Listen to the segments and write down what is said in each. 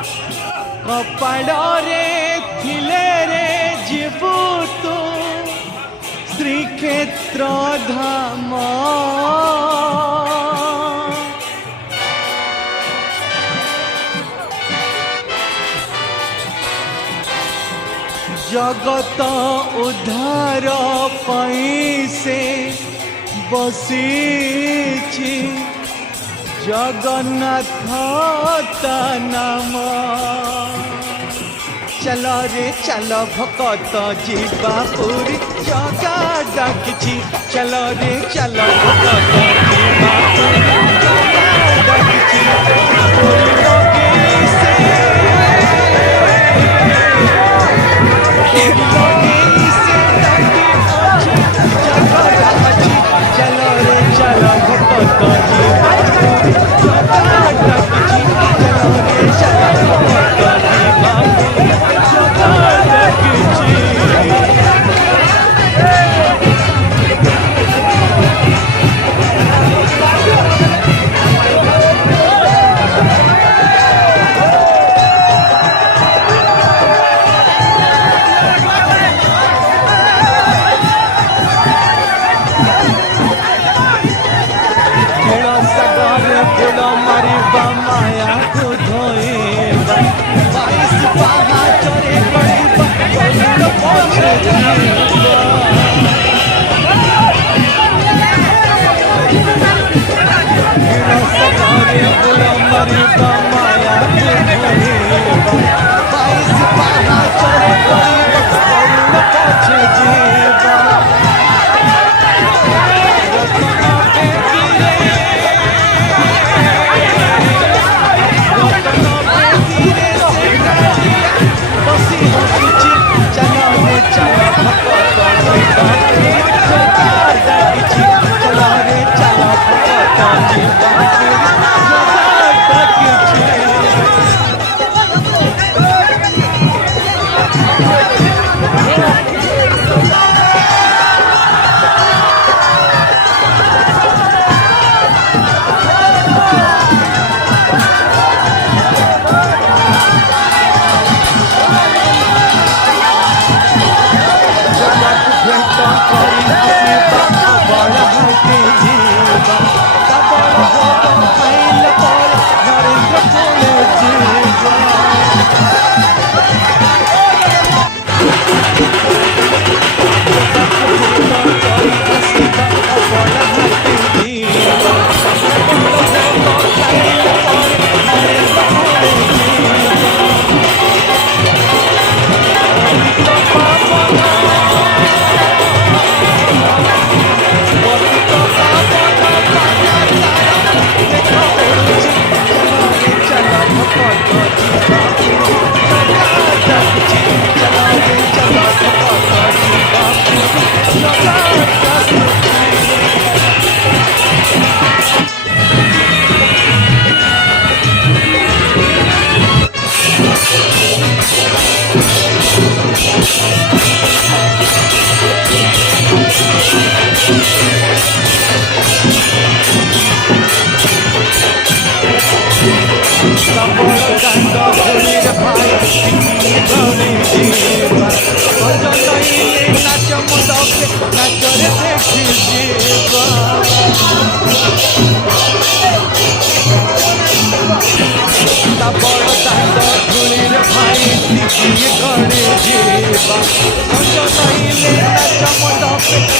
कपाड़े थिले रे जीवु तू श्रीक्षेत्र धाम जगत उद्धार पाई से बसीछि जगन्नाथ ता नाम। चल रे चल भकत जीवा पुरी जगा डाकिछि चल रे चल भकत जीवा पुरी जगा डाकिछि कोई लगे से डाकी अछि जगा डाकिछि चल रे चल भकत जीवा पुरी जगा डाकिछि चल रे चल भकत जीवा पुरी माया को धोएबा बाईस पहाचरे पड़िबा कोन पछे जीवा सगारे बोला मरिबा माया को धोएबा बाईस पहाचरे पड़िबा कोन पछे जीवा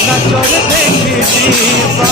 नाचर देखी जीवा